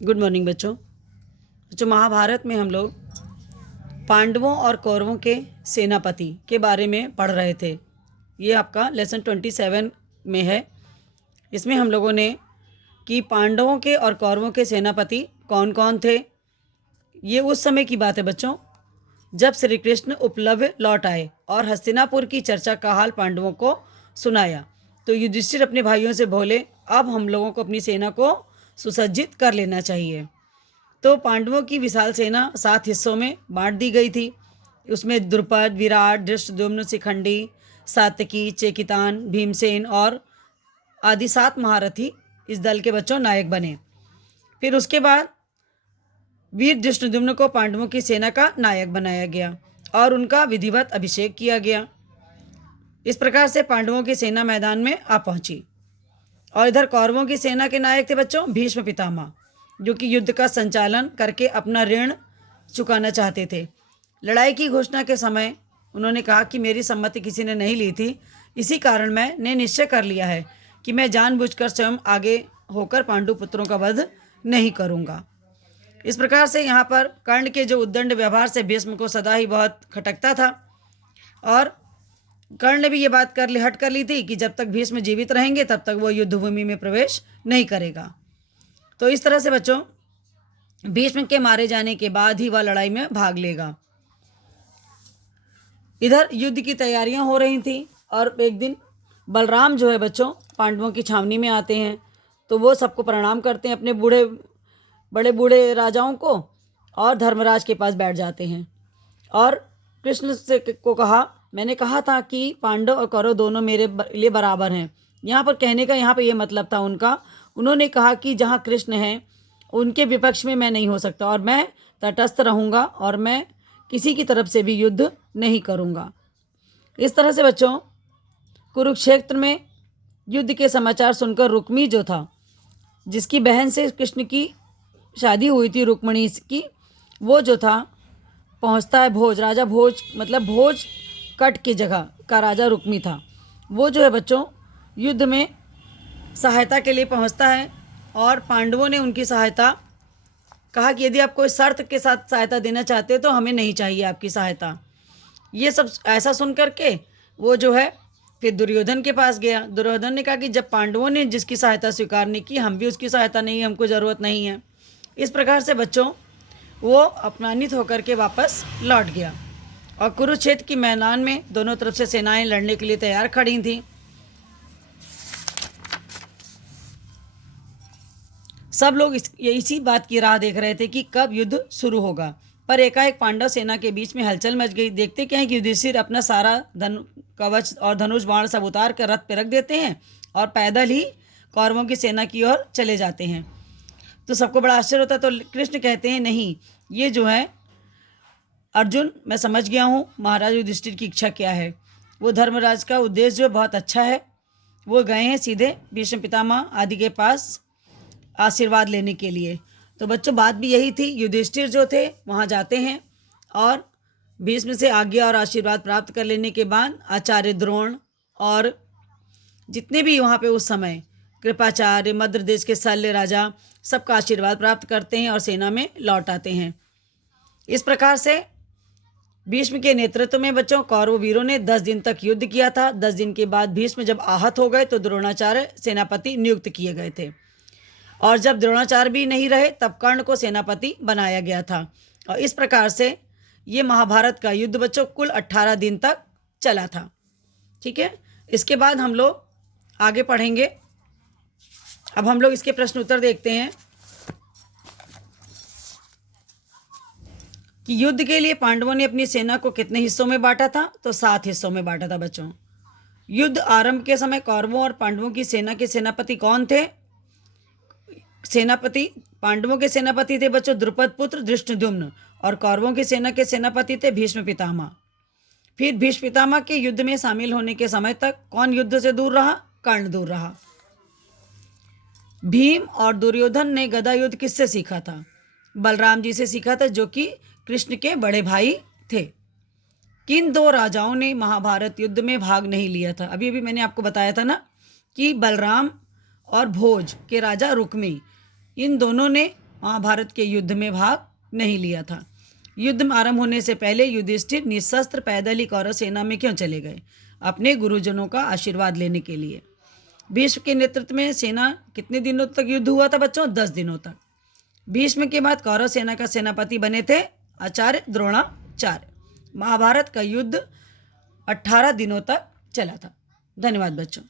Good morning बच्चों। महाभारत में हम लोग पांडवों और कौरवों के सेनापति के बारे में पढ़ रहे थे। ये आपका लेसन 27 में है। इसमें हम लोगों ने कि पांडवों के और कौरवों के सेनापति कौन कौन थे। ये उस समय की बात है बच्चों, जब श्री कृष्ण उपलब्ध लौट आए और हस्तिनापुर की चर्चा का हाल पांडवों को सुनाया तो युधिष्ठिर अपने भाइयों से बोले, अब हम लोगों को अपनी सेना को सुसज्जित कर लेना चाहिए। तो पांडवों की विशाल सेना 7 हिस्सों में बांट दी गई थी। उसमें द्रुपद, विराट, धृष्टद्युम्न, शिखंडी, सात्यकी, चेकितान, भीमसेन और आदि 7 महारथी इस दल के बच्चों नायक बने। फिर उसके बाद वीर धृष्टद्युम्न को पांडवों की सेना का नायक बनाया गया और उनका विधिवत अभिषेक किया गया। इस प्रकार से पांडवों की सेना मैदान में आ पहुंची। और इधर कौरवों की सेना के नायक थे बच्चों भीष्म पितामह, जो कि युद्ध का संचालन करके अपना ऋण चुकाना चाहते थे। लड़ाई की घोषणा के समय उन्होंने कहा कि मेरी सम्मति किसी ने नहीं ली थी, इसी कारण मैंने निश्चय कर लिया है कि मैं जानबूझकर स्वयं आगे होकर पांडु पुत्रों का वध नहीं करूंगा। इस प्रकार से यहाँ पर कर्ण के जो उद्दंड व्यवहार से भीष्म को सदा ही बहुत खटकता था और कर्ण ने भी ये बात हट कर ली थी कि जब तक भीष्म जीवित रहेंगे तब तक वो युद्धभूमि में प्रवेश नहीं करेगा। तो इस तरह से बच्चों भीष्म के मारे जाने के बाद ही वह लड़ाई में भाग लेगा। इधर युद्ध की तैयारियां हो रही थी और एक दिन बलराम जो है बच्चों पांडवों की छावनी में आते हैं तो वो सबको प्रणाम करते हैं, अपने बड़े बूढ़े राजाओं को, और धर्मराज के पास बैठ जाते हैं। और कृष्ण से को कहा, मैंने कहा था कि पांडव और कौरव दोनों मेरे लिए बराबर हैं। यहाँ पर कहने का यहाँ पर ये मतलब था उनका। उन्होंने कहा कि जहाँ कृष्ण हैं उनके विपक्ष में मैं नहीं हो सकता और मैं तटस्थ रहूँगा और मैं किसी की तरफ से भी युद्ध नहीं करूँगा। इस तरह से बच्चों कुरुक्षेत्र में युद्ध के समाचार सुनकर रुक्मी जो था, जिसकी बहन से कृष्ण की शादी हुई थी रुक्मणी की, वो जो था पहुँचता है भोज, राजा भोज मतलब भोज कट की जगह का राजा रुक्मी था। वो जो है बच्चों युद्ध में सहायता के लिए पहुंचता है और पांडवों ने उनकी सहायता कहा कि यदि आप कोई शर्त के साथ सहायता देना चाहते तो हमें नहीं चाहिए आपकी सहायता। ये सब ऐसा सुन करके वो जो है फिर दुर्योधन के पास गया। दुर्योधन ने कहा कि जब पांडवों ने जिसकी सहायता स्वीकार नहीं की, हम भी उसकी सहायता नहीं, हमको ज़रूरत नहीं है। इस प्रकार से बच्चों वो अपमानित होकर के वापस लौट गया और कुरुक्षेत्र की मैदान में दोनों तरफ से सेनाएं लड़ने के लिए तैयार खड़ी थीं। सब लोग इसी बात की राह देख रहे थे कि कब युद्ध शुरू होगा। पर एकाएक पांडव सेना के बीच में हलचल मच गई। देखते क्या है कि युधिष्ठिर अपना सारा कवच और धनुष बाण सब उतार कर रथ पे रख देते हैं और पैदल ही कौरवों की सेना की ओर चले जाते हैं। तो सबको बड़ा आश्चर्य होता है। तो कृष्ण कहते हैं, नहीं, ये जो है अर्जुन, मैं समझ गया हूँ महाराज युधिष्ठिर की इच्छा क्या है। वो धर्मराज का उद्देश्य जो बहुत अच्छा है। वो गए हैं सीधे भीष्म पितामह आदि के पास आशीर्वाद लेने के लिए। तो बच्चों बात भी यही थी। युधिष्ठिर जो थे वहाँ जाते हैं और भीष्म से आज्ञा और आशीर्वाद प्राप्त कर लेने के बाद आचार्य द्रोण और जितने भी वहाँ पे उस समय कृपाचार्य, मद्र देश के शल्य राजा, सबका आशीर्वाद प्राप्त करते हैं और सेना में लौट आते हैं। इस प्रकार से भीष्म के नेतृत्व में बच्चों कौरव वीरों ने 10 दिन तक युद्ध किया था। 10 दिन के बाद भीष्म जब आहत हो गए तो द्रोणाचार्य सेनापति नियुक्त किए गए थे और जब द्रोणाचार्य भी नहीं रहे तब कर्ण को सेनापति बनाया गया था। और इस प्रकार से ये महाभारत का युद्ध बच्चों कुल 18 दिन तक चला था। ठीक है, इसके बाद हम लोग आगे पढ़ेंगे। अब हम लोग इसके प्रश्न उत्तर देखते हैं कि युद्ध के लिए पांडवों ने अपनी सेना को कितने हिस्सों में बांटा था। तो 7 हिस्सों में बांटा था बच्चों। युद्ध आरंभ के समय कौरवों और पांडवों की सेना के सेनापति कौन थे। सेनापति पांडवों के सेनापति थे बच्चों द्रुपद पुत्र धृष्टद्युम्न और कौरवों की सेना के सेनापति थे भीष्म पितामह। फिर भीष्म पितामह के युद्ध में शामिल होने के समय तक कौन युद्ध से दूर रहा। कर्ण दूर रहा। भीम और दुर्योधन ने गदा युद्ध किससे सीखा था। बलराम जी से सीखा था, जो कि कृष्ण के बड़े भाई थे। किन 2 राजाओं ने महाभारत युद्ध में भाग नहीं लिया था। अभी अभी मैंने आपको बताया था ना कि बलराम और भोज के राजा रुक्मी, इन दोनों ने महाभारत के युद्ध में भाग नहीं लिया था। युद्ध आरंभ होने से पहले युधिष्ठिर निशस्त्र पैदल ही कौरव सेना में क्यों चले गए? अपने गुरुजनों का आशीर्वाद लेने के लिए। भीष्म के नेतृत्व में सेना कितने दिनों तक युद्ध हुआ था बच्चों? 10 दिनों तक। भीष्म के बाद कौरव सेना का सेनापति बने थे आचार्य द्रोणाचार्य। महाभारत का युद्ध 18 दिनों तक चला था। धन्यवाद बच्चों।